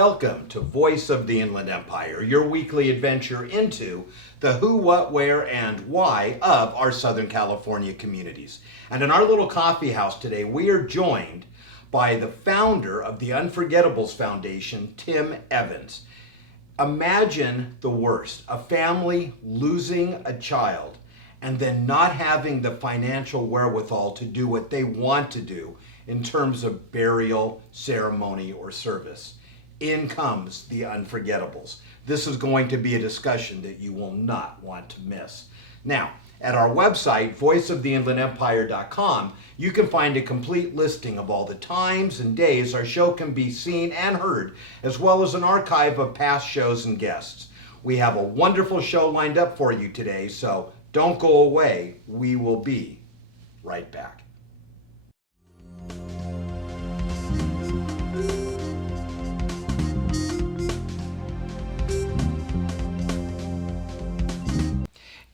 Welcome to Voice of the Inland Empire, your weekly adventure into the who, what, where, and why of our Southern California communities. And in our little coffee house today, we are joined by the founder of the Unforgettables Foundation, Tim Evans. Imagine the worst, a family losing a child and then not having the financial wherewithal to do what they want to do in terms of burial, ceremony, or service. In comes the Unforgettables. This is going to be a discussion that you will not want to miss. Now, at our website, voiceoftheinlandempire.com, you can find a complete listing of all the times and days our show can be seen and heard, as well as an archive of past shows and guests. We have a wonderful show lined up for you today, so don't go away. We will be right back.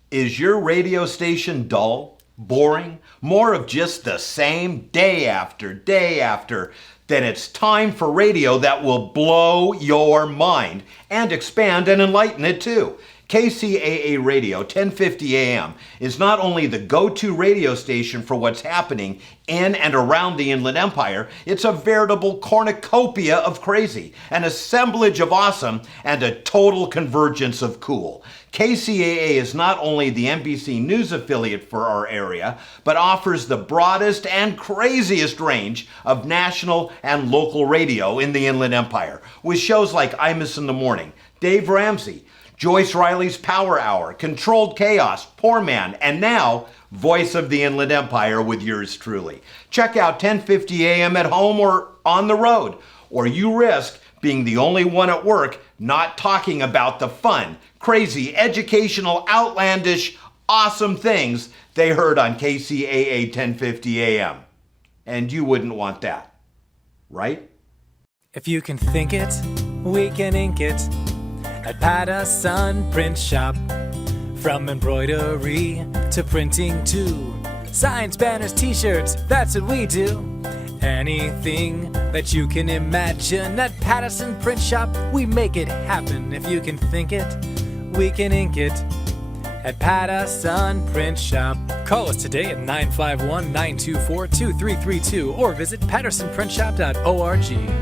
Is your radio station dull, boring, more of just the same day after day after? Then it's time for radio that will blow your mind and expand and enlighten it too. KCAA Radio 1050 AM is not only the go-to radio station for what's happening in and around the Inland Empire, it's a veritable cornucopia of crazy, an assemblage of awesome, and a total convergence of cool. KCAA is not only the NBC News affiliate for our area, but offers the broadest and craziest range of national and local radio in the Inland Empire, with shows like Imus in the Morning, Dave Ramsey, Joyce Riley's Power Hour, Controlled Chaos, Poor Man, and now, Voice of the Inland Empire with yours truly. Check out 1050 AM at home or on the road, or you risk being the only one at work not talking about the fun, crazy, educational, outlandish, awesome things they heard on KCAA 1050 AM. And you wouldn't want that, right? If you can think it, we can ink it. At Patterson Print Shop, from embroidery to printing too. Signs, banners, t-shirts, that's what we do. Anything that you can imagine at Patterson Print Shop, we make it happen. If you can think it, we can ink it. At Patterson Print Shop. Call us today at 951-924-2332 or visit pattersonprintshop.org.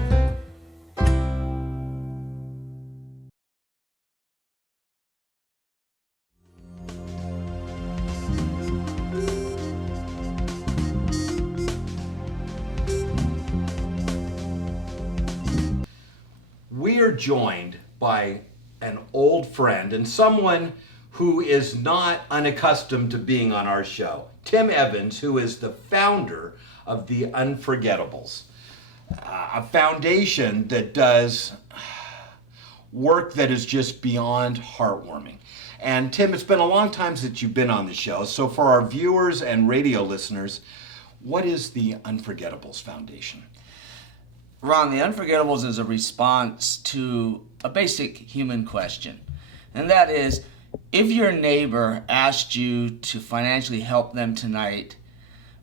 We are joined by an old friend and someone who is not unaccustomed to being on our show, Tim Evans, who is the founder of the Unforgettables, a foundation that does work that is just beyond heartwarming. And Tim, it's been a long time since you've been on the show, so for our viewers and radio listeners, what is the Unforgettables Foundation? Ron, the Unforgettables is a response to a basic human question, and that is, if your neighbor asked you to financially help them tonight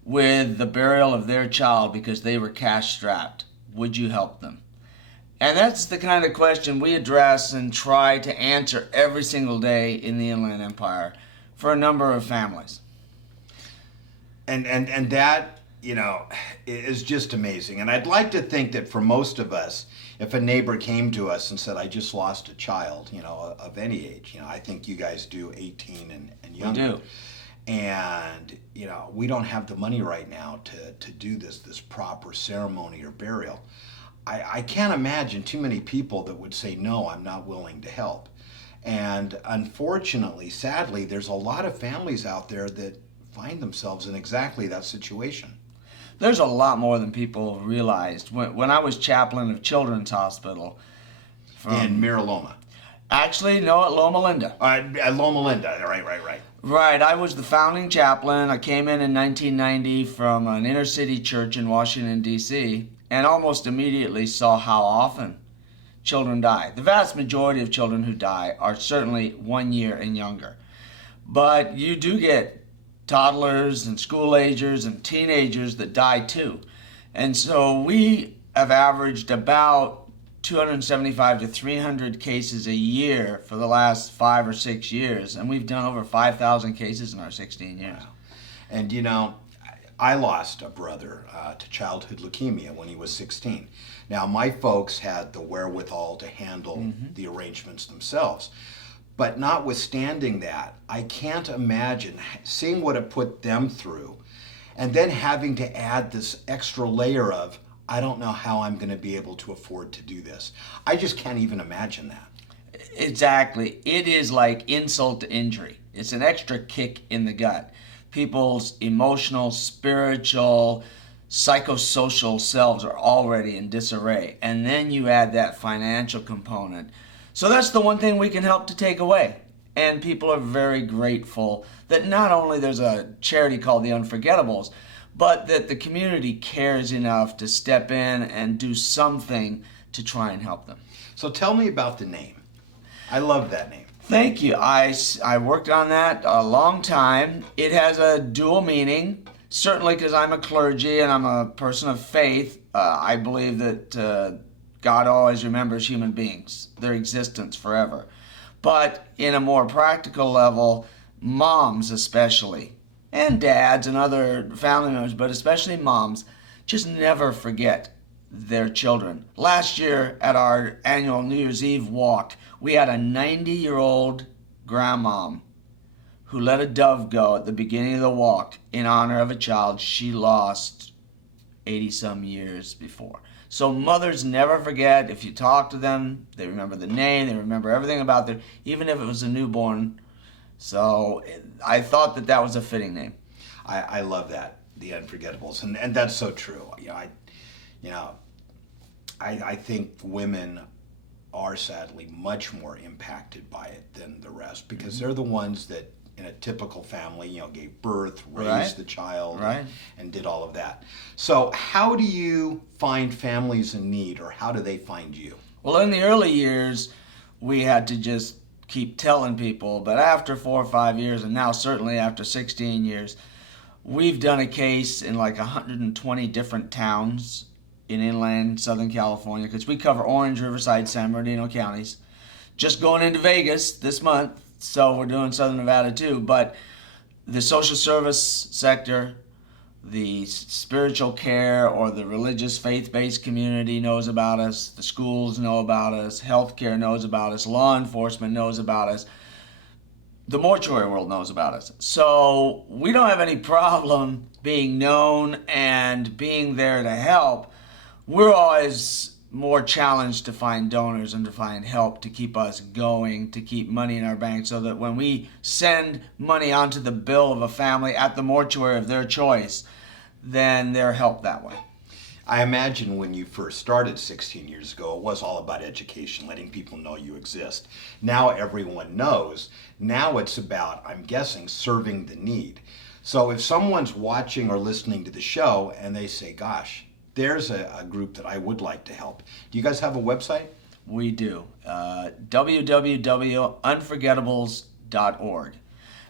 with the burial of their child because they were cash-strapped, would you help them? And that's the kind of question we address and try to answer every single day in the Inland Empire for a number of families. And that, you know, is just amazing. And I'd like to think that for most of us, if a neighbor came to us and said, I just lost a child, you know, of any age, you know, I think you guys do 18 and younger. We do. And, you know, we don't have the money right now to do this proper ceremony or burial. I can't imagine too many people that would say, no, I'm not willing to help. And unfortunately, sadly, there's a lot of families out there that find themselves in exactly that situation. There's a lot more than people realized. When I was chaplain of Children's Hospital. In Miraloma. Actually, no, at Loma Linda. At Loma Linda, right. Right, I was the founding chaplain. I came in 1990 from an inner city church in Washington, D.C., and almost immediately saw how often children die. The vast majority of children who die are certainly 1 year and younger. But you do get toddlers and school agers and teenagers that die too. And so we have averaged about 275 to 300 cases a year for the last 5 or 6 years, and we've done over 5,000 cases in our 16 years. Wow. And you know, I lost a brother to childhood leukemia when he was 16. Now, my folks had the wherewithal to handle the arrangements themselves. But notwithstanding that, I can't imagine seeing what it put them through and then having to add this extra layer of, I don't know how I'm going to be able to afford to do this. I just can't even imagine that. Exactly. It is like insult to injury. It's an extra kick in the gut. People's emotional, spiritual, psychosocial selves are already in disarray. And then you add that financial component. So that's the one thing we can help to take away. And people are very grateful that not only there's a charity called the Unforgettables, but that the community cares enough to step in and do something to try and help them. So tell me about the name. I love that name. Thank you. I worked on that a long time. It has a dual meaning, certainly because I'm a clergy and I'm a person of faith. I believe that God always remembers human beings, their existence forever. But in a more practical level, moms especially, and dads and other family members, but especially moms, just never forget their children. Last year at our annual New Year's Eve walk, we had a 90-year-old grandmom who let a dove go at the beginning of the walk in honor of a child she lost 80-some years before. So mothers never forget. If you talk to them, they remember the name, they remember everything about them, even if it was a newborn. So I thought that was a fitting name. I love that, the Unforgettables, and that's so true. I think women are sadly much more impacted by it than the rest because they're the ones that in a typical family, gave birth, raised the child, and did all of that. So how do you find families in need, or how do they find you? Well, in the early years, we had to just keep telling people, but after 4 or 5 years, and now certainly after 16 years, we've done a case in like 120 different towns in inland Southern California, because we cover Orange, Riverside, San Bernardino counties. Just going into Vegas this month, so we're doing Southern Nevada too. But the social service sector, the spiritual care or the religious faith-based community knows about us. The schools know about us. Healthcare knows about us. Law enforcement knows about us. The mortuary world knows about us. So we don't have any problem being known and being there to help. We're always more challenged to find donors and to find help to keep us going, to keep money in our bank, so that when we send money onto the bill of a family at the mortuary of their choice, then they're helped that way. I imagine when you first started 16 years ago, it was all about education, letting people know you exist. Now everyone knows. Now it's about, I'm guessing, serving the need. So if someone's watching or listening to the show and they say, gosh, there's a group that I would like to help. Do you guys have a website? We do. www.unforgettables.org.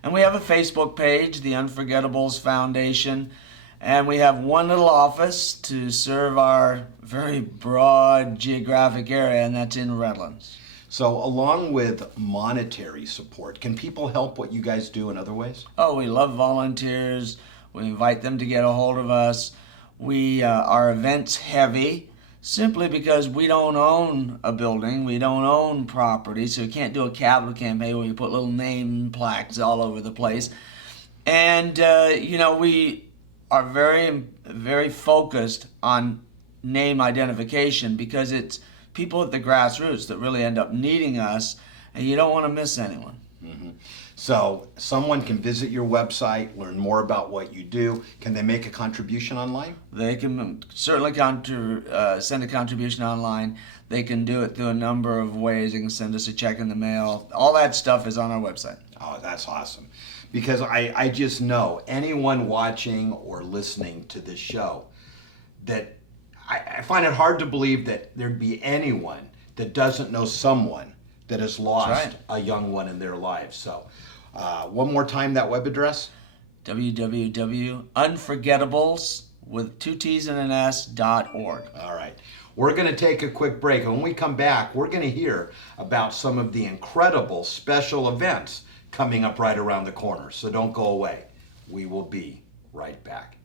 And we have a Facebook page, the Unforgettables Foundation. And we have one little office to serve our very broad geographic area, and that's in Redlands. So along with monetary support, can people help what you guys do in other ways? Oh, we love volunteers. We invite them to get a hold of us. We are events heavy simply because we don't own a building. We don't own property, so we can't do a capital campaign where you put little name plaques all over the place. And, we are very, very focused on name identification because it's people at the grassroots that really end up needing us, and you don't want to miss anyone. Mm-hmm. So someone can visit your website, learn more about what you do. Can they make a contribution online? They can certainly send a contribution online. They can do it through a number of ways. They can send us a check in the mail. All that stuff is on our website. Oh, that's awesome. Because I just know anyone watching or listening to this show, that I find it hard to believe that there'd be anyone that doesn't know someone that has lost a young one in their lives. So one more time, that web address? www.unforgettables, with 2 T's and an S.org. All right. We're going to take a quick break. And when we come back, we're going to hear about some of the incredible special events coming up right around the corner. So don't go away. We will be right back.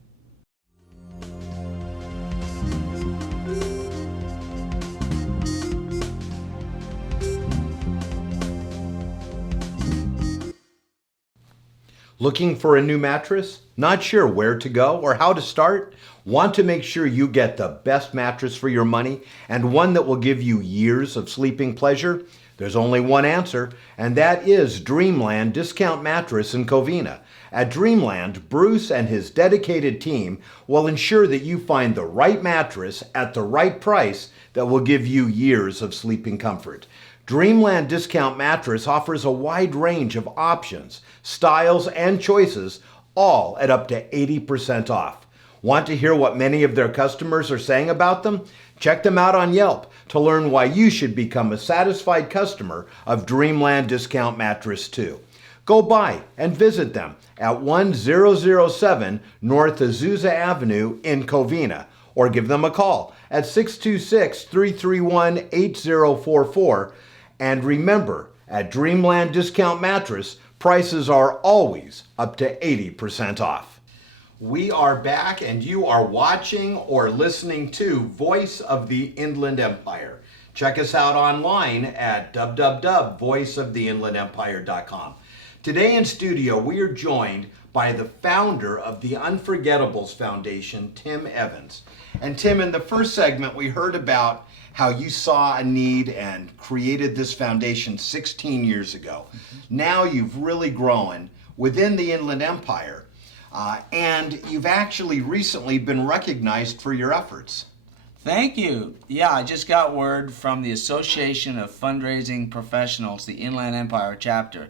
Looking for a new mattress? Not sure where to go or how to start? Want to make sure you get the best mattress for your money and one that will give you years of sleeping pleasure? There's only one answer, and that is Dreamland Discount Mattress in Covina. At Dreamland, Bruce and his dedicated team will ensure that you find the right mattress at the right price that will give you years of sleeping comfort. Dreamland Discount Mattress offers a wide range of options, styles, and choices, all at up to 80% off. Want to hear what many of their customers are saying about them? Check them out on Yelp to learn why you should become a satisfied customer of Dreamland Discount Mattress too. Go by and visit them at 1007 North Azusa Avenue in Covina, or give them a call at 626-331-8044. And remember, at Dreamland Discount Mattress, prices are always up to 80% off. We are back, and you are watching or listening to Voice of the Inland Empire. Check us out online at www.voiceoftheinlandempire.com. Today in studio, we are joined by the founder of the Unforgettables Foundation, Tim Evans. And Tim, in the first segment, we heard about how you saw a need and created this foundation 16 years ago. Now you've really grown within the Inland Empire, and you've actually recently been recognized for your efforts. Thank you. Yeah, I just got word from the Association of Fundraising Professionals, the Inland Empire chapter,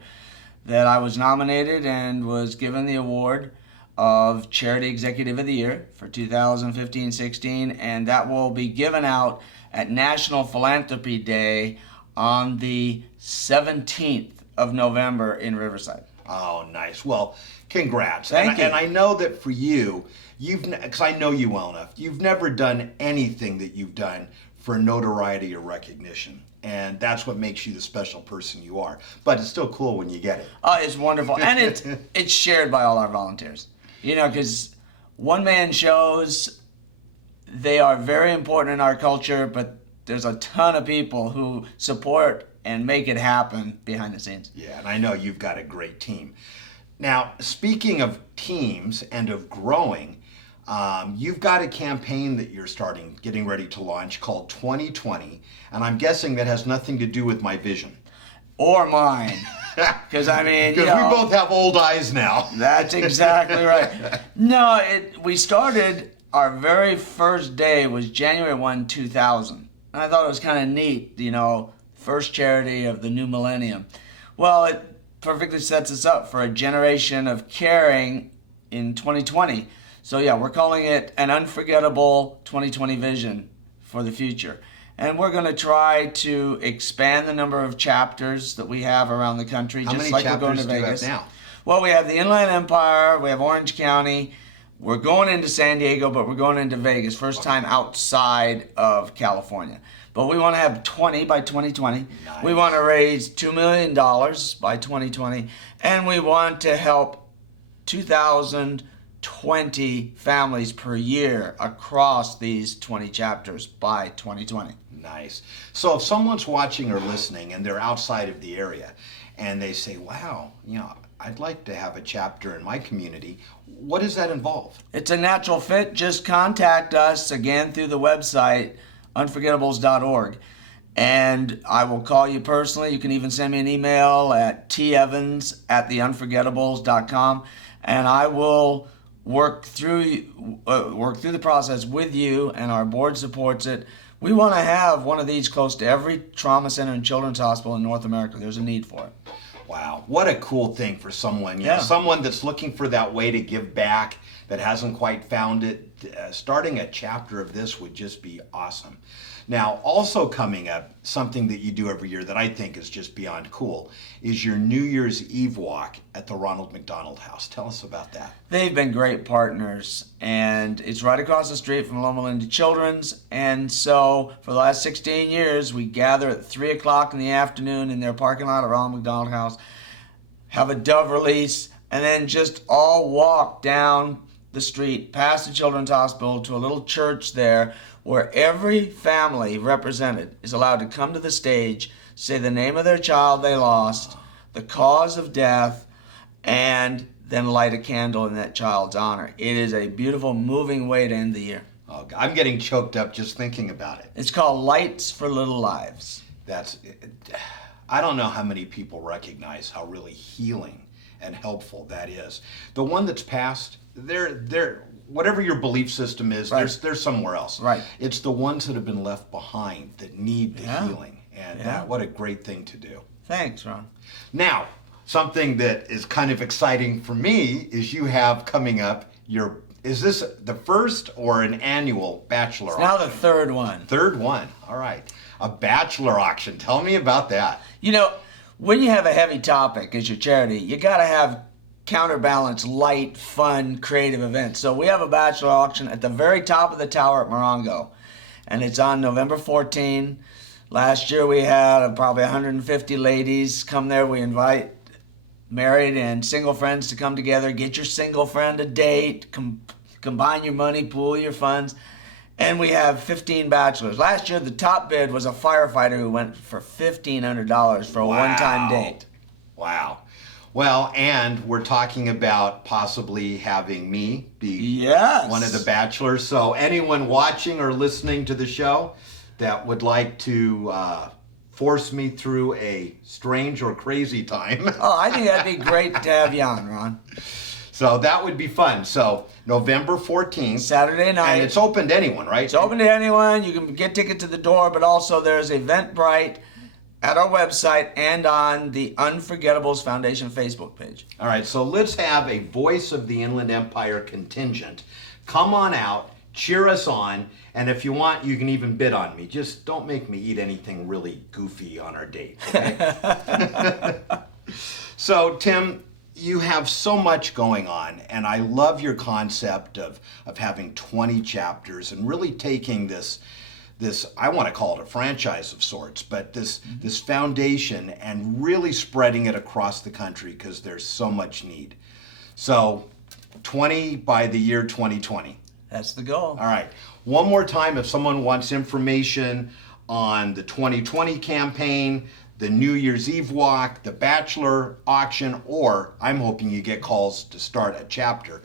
that I was nominated and was given the award of Charity Executive of the Year for 2015-16, and that will be given out at National Philanthropy Day on the 17th of November in Riverside. Oh, nice. Well, congrats. Thank you. And I know that for you, because I know you well enough, you've never done anything that you've done for notoriety or recognition. And that's what makes you the special person you are. But it's still cool when you get it. Oh, it's wonderful. And it's shared by all our volunteers. You know, because one-man shows, they are very important in our culture, but there's a ton of people who support and make it happen behind the scenes. Yeah, and I know you've got a great team. Now, speaking of teams and of growing, you've got a campaign that you're getting ready to launch called 2020, and I'm guessing that has nothing to do with my vision. Or mine. Because, I mean, because we both have old eyes now. That's exactly right. No, we started, our very first day was January 1, 2000. And I thought it was kind of neat, you know, first charity of the new millennium. Well, it perfectly sets us up for a generation of caring in 2020. So yeah, we're calling it an unforgettable 2020 vision for the future. And we're going to try to expand the number of chapters that we have around the country. How just many like chapters we're going to do you Vegas. have now? Well, we have the Inland Empire, we have Orange County, we're going into San Diego, but we're going into Vegas, first time outside of California. But we want to have 20 by 2020. Nice. We want to raise $2 million by 2020, and we want to help 2,020 families per year across these 20 chapters by 2020. Nice. So if someone's watching or listening and they're outside of the area and they say, wow, you know, I'd like to have a chapter in my community, what does that involve? It's a natural fit. Just contact us again through the website, unforgettables.org. And I will call you personally. You can even send me an email at tevans@theunforgettables.com, and I will work through the process with you, and our board supports it. We want to have one of these close to every trauma center and children's hospital in North America. There's a need for it. Wow, what a cool thing for someone. You know, someone that's looking for that way to give back that hasn't quite found it. starting a chapter of this would just be awesome. Now, also coming up, something that you do every year that I think is just beyond cool, is your New Year's Eve walk at the Ronald McDonald House. Tell us about that. They've been great partners, and it's right across the street from Loma Linda Children's. And so for the last 16 years, we gather at 3 o'clock in the afternoon in their parking lot at Ronald McDonald House, have a dove release, and then just all walk down the street past the Children's Hospital to a little church there where every family represented is allowed to come to the stage, say the name of their child they lost, the cause of death, and then light a candle in that child's honor. It is a beautiful, moving way to end the year. Oh, I'm getting choked up just thinking about it. It's called Lights for Little Lives. I don't know how many people recognize how really healing and helpful that is. The one that's passed, they're whatever your belief system is, right. they're somewhere else. Right. It's the ones that have been left behind that need the healing. And what a great thing to do. Thanks, Ron. Now, something that is kind of exciting for me is you have coming up is this the first or an annual bachelor auction? Now the third one. Third one. All right. A bachelor auction. Tell me about that. You know, when you have a heavy topic as your charity, you got to have counterbalance, light, fun, creative events. So we have a bachelor auction at the very top of the tower at Morongo, and it's on November 14. Last year we had probably 150 ladies come there. We invite married and single friends to come together, get your single friend a date, combine your money, pool your funds, and we have 15 bachelors. Last year the top bid was a firefighter who went for $1,500 for a one-time date. Wow. Well, and we're talking about possibly having me be one of the bachelors. So anyone watching or listening to the show that would like to force me through a strange or crazy time. Oh, I think that'd be great to have you on, Ron. So that would be fun. So November 14th. Saturday night. And it's open to anyone, right? It's open to anyone. You can get tickets to the door, but also there's Eventbrite at our website and on the Unforgettables Foundation Facebook page. All right, so let's have a Voice of the Inland Empire contingent. Come on out, cheer us on, and if you want, you can even bid on me. Just don't make me eat anything really goofy on our date, okay? So, Tim, you have so much going on, and I love your concept of having 20 chapters and really taking this I want to call it a franchise of sorts, but this foundation and really spreading it across the country because there's so much need. So 20 by the year 2020. That's the goal. All right. One more time, if someone wants information on the 2020 campaign, the New Year's Eve walk, the bachelor auction, or I'm hoping you get calls to start a chapter,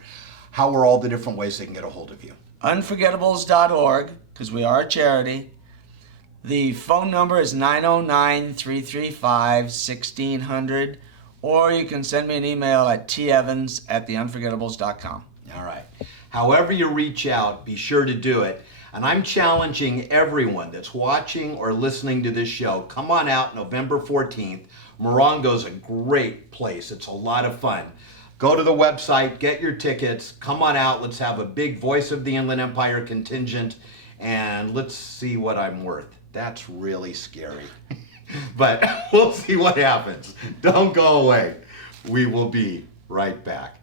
how are all the different ways they can get a hold of you? Unforgettables.org, because we are a charity. The phone number is 909-335-1600, or you can send me an email at tevans@theunforgettables.com. All right. However you reach out, be sure to do it. And I'm challenging everyone that's watching or listening to this show, come on out November 14th. Morongo's a great place. It's a lot of fun. Go to the website, get your tickets, come on out. Let's have a big Voice of the Inland Empire contingent, and let's see what I'm worth. That's really scary. But we'll see what happens. Don't go away. We will be right back.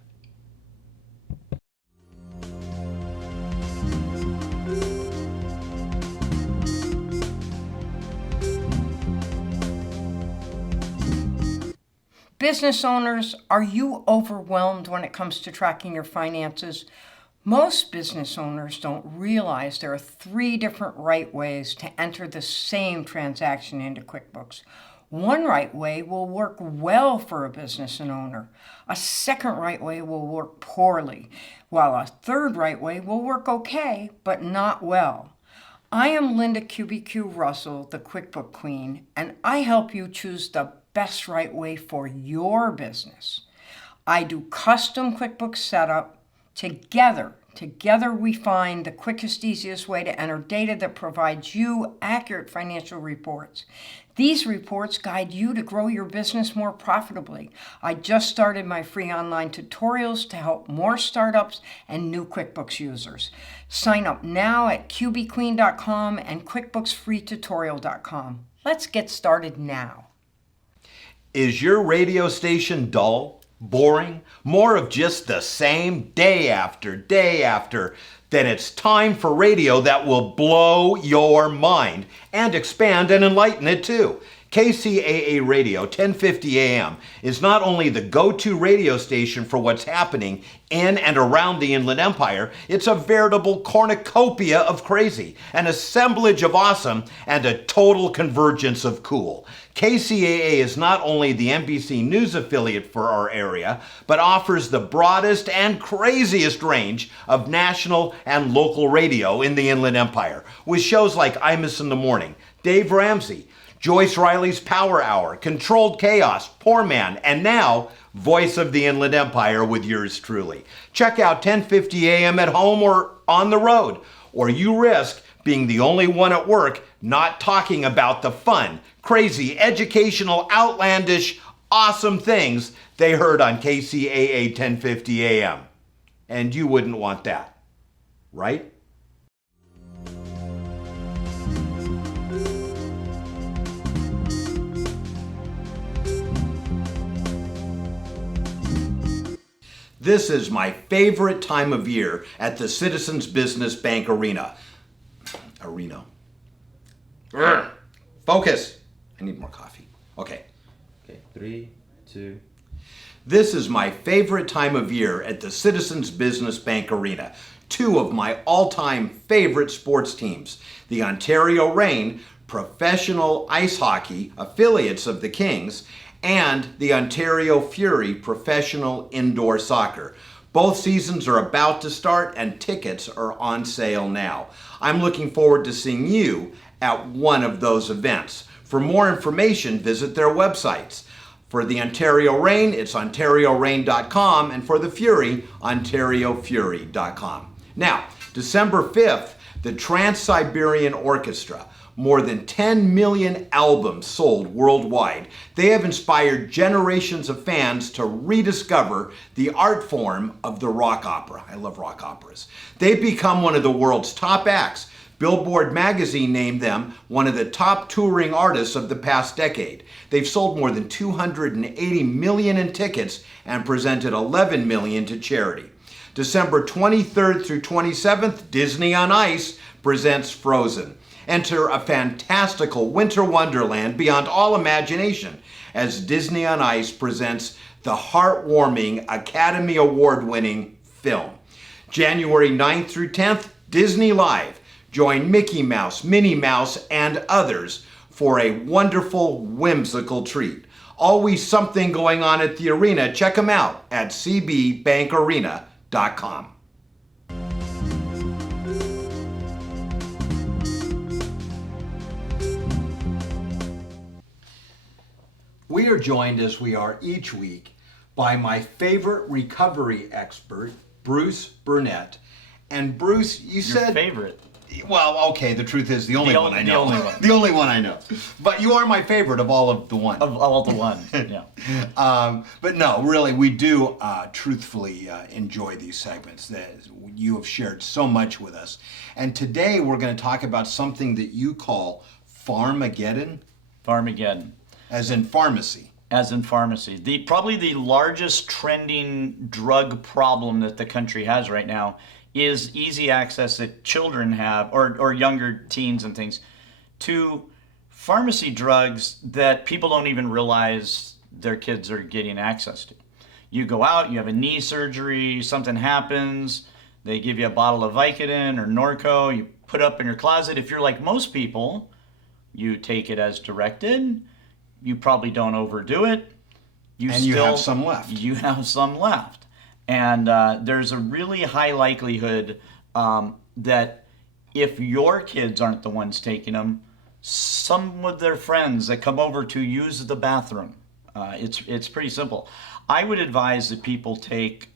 Business owners, are you overwhelmed when it comes to tracking your finances? Most business owners don't realize there are 3 different right ways to enter the same transaction into QuickBooks. One right way will work well for a business and owner. A second right way will work poorly, while a third right way will work okay, but not well. I am Linda QBQ Russell, the QuickBook Queen, and I help you choose the best right way for your business. I do custom QuickBooks setup. Together, Together we find the quickest, easiest way to enter data that provides you accurate financial reports. These reports guide you to grow your business more profitably. I just started my free online tutorials to help more startups and new QuickBooks users. Sign up now at qbqueen.com and quickbooksfreetutorial.com. Let's get started now. Is your radio station dull, boring, more of just the same day after day after? Then it's time for radio that will blow your mind and expand and enlighten it too. KCAA Radio 1050 AM is not only the go-to radio station for what's happening in and around the Inland Empire, it's a veritable cornucopia of crazy, an assemblage of awesome, and a total convergence of cool. KCAA is not only the NBC News affiliate for our area, but offers the broadest and craziest range of national and local radio in the Inland Empire, with shows like Imus in the Morning, Dave Ramsey, Joyce Riley's Power Hour, Controlled Chaos, Poor Man, and now, Voice of the Inland Empire with yours truly. Check out 1050 AM at home or on the road, or you risk being the only one at work not talking about the fun, crazy, educational, outlandish, awesome things they heard on KCAA 1050 AM. And you wouldn't want that, right? This is my favorite time of year at the Citizens Business Bank Arena. Focus. I need more coffee. Okay, 3, 2. This is my favorite time of year at the Citizens Business Bank Arena. Two of my all-time favorite sports teams, the Ontario Reign, professional ice hockey, affiliates of the Kings, and the Ontario Fury, professional indoor soccer. Both seasons are about to start and tickets are on sale now. I'm looking forward to seeing you at one of those events. For more information, visit their websites. For the Ontario Reign, it's ontarioreign.com, and for the Fury, ontariofury.com. Now, December 5th, the Trans-Siberian Orchestra. More than 10 million albums sold worldwide. They have inspired generations of fans to rediscover the art form of the rock opera. I love rock operas. They've become one of the world's top acts. Billboard magazine named them one of the top touring artists of the past decade. They've sold more than 280 million in tickets and presented 11 million to charity. December 23rd through 27th, Disney on Ice presents Frozen. Enter a fantastical winter wonderland beyond all imagination as Disney on Ice presents the heartwarming Academy Award-winning film. January 9th through 10th, Disney Live. Join Mickey Mouse, Minnie Mouse, and others for a wonderful, whimsical treat. Always something going on at the arena. Check them out at cbbankarena.com. We are joined, as we are each week, by my favorite recovery expert, Bruce Burnett. And Bruce, you said... favorite? Well, okay, the truth is the only one I know. The only one. The only one I know. But you are my favorite of all of the ones. Of all the ones, yeah. But no, really, we do truthfully enjoy these segments that you have shared so much with us. And today we're going to talk about something that you call Farmageddon. Farmageddon. As in pharmacy. As in pharmacy. Probably the largest trending drug problem that the country has right now is easy access that children have, or younger teens and things, to pharmacy drugs that people don't even realize their kids are getting access to. You go out, you have a knee surgery, something happens, they give you a bottle of Vicodin or Norco, you put up in your closet. If you're like most people, you take it as directed, you probably don't overdo it. You have some left. You have some left. And there's a really high likelihood that if your kids aren't the ones taking them, some of their friends that come over to use the bathroom. It's pretty simple. I would advise that people take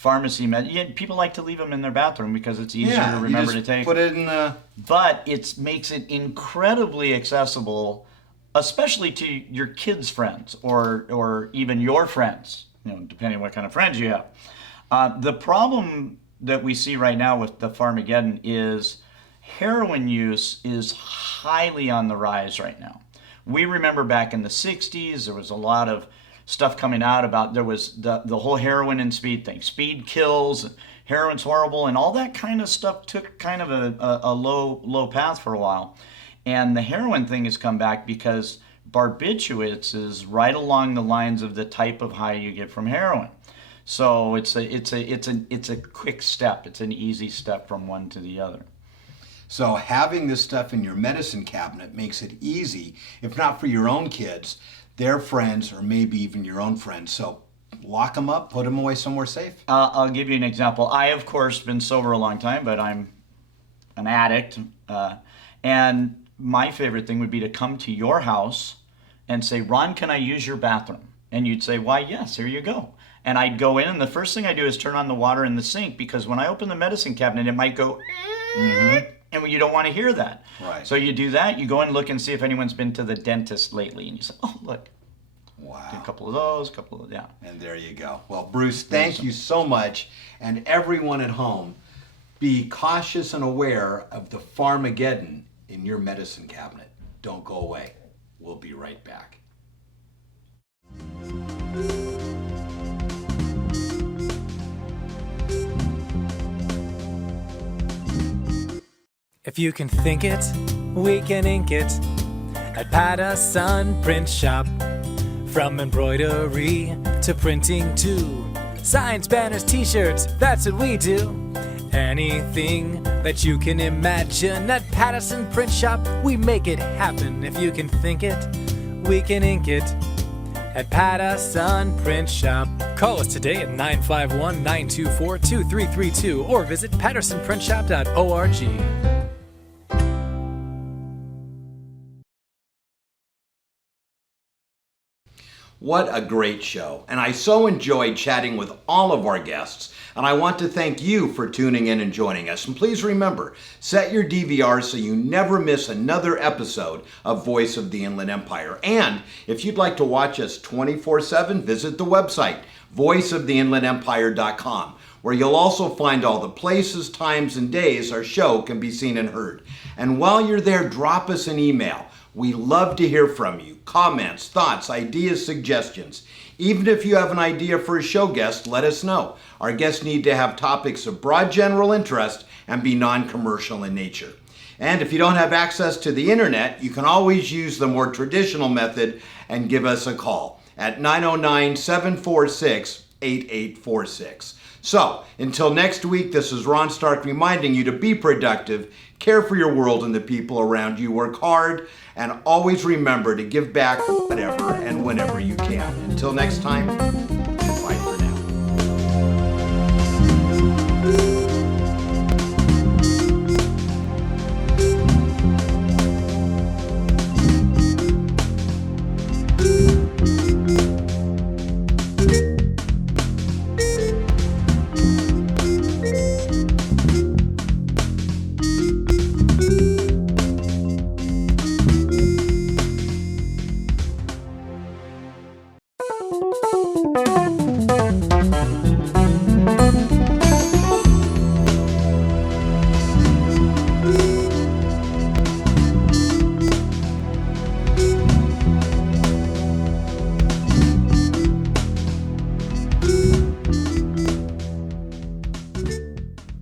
pharmacy people like to leave them in their bathroom because it's easier Yeah, to you remember just to take. put it in the... But it makes it incredibly accessible, especially to your kids' friends or even your friends, depending on what kind of friends you have. The problem that we see right now with the Farmageddon is heroin use is highly on the rise right now. We remember back in the 60s, there was a lot of stuff coming out about, there was the whole heroin and speed thing. Speed kills, heroin's horrible, and all that kind of stuff took kind of a low path for a while. And the heroin thing has come back because barbiturates is right along the lines of the type of high you get from heroin. So it's a quick step. It's an easy step from one to the other. So having this stuff in your medicine cabinet makes it easy, if not for your own kids, their friends, or maybe even your own friends. So lock them up, put them away somewhere safe. I'll give you an example. I, of course, been sober a long time, but I'm an addict. And my favorite thing would be to come to your house and say, Ron, can I use your bathroom? And you'd say, why, yes, here you go. And I'd go in, and the first thing I do is turn on the water in the sink, because when I open the medicine cabinet, it might go, and you don't want to hear that. Right. So you do that, you go and look and see if anyone's been to the dentist lately, and you say, oh, look. Wow. Do a couple of those, yeah. And there you go. Well, Bruce, thank you so much. And everyone at home, be cautious and aware of the Farmageddon in your medicine cabinet. Don't go away. We'll be right back. If you can think it, we can ink it at Patterson Print Shop. From embroidery to printing to signs, banners, t-shirts, that's what we do. Anything that you can imagine at Patterson Print Shop, we make it happen. If you can think it, we can ink it at Patterson Print Shop. Call us today at 951-924-2332 or visit pattersonprintshop.org. What a great show. And I so enjoyed chatting with all of our guests. And I want to thank you for tuning in and joining us. And please remember, set your DVR so you never miss another episode of Voice of the Inland Empire. And if you'd like to watch us 24/7, visit the website, voiceoftheinlandempire.com, where you'll also find all the places, times, and days our show can be seen and heard. And while you're there, drop us an email. We love to hear from you. Comments, thoughts, ideas, suggestions. Even if you have an idea for a show guest, let us know. Our guests need to have topics of broad general interest and be non-commercial in nature. And if you don't have access to the internet, you can always use the more traditional method and give us a call at 909-746-8846. So, until next week, this is Ron Stark reminding you to be productive, care for your world and the people around you, work hard, and always remember to give back whatever and whenever you can. Until next time,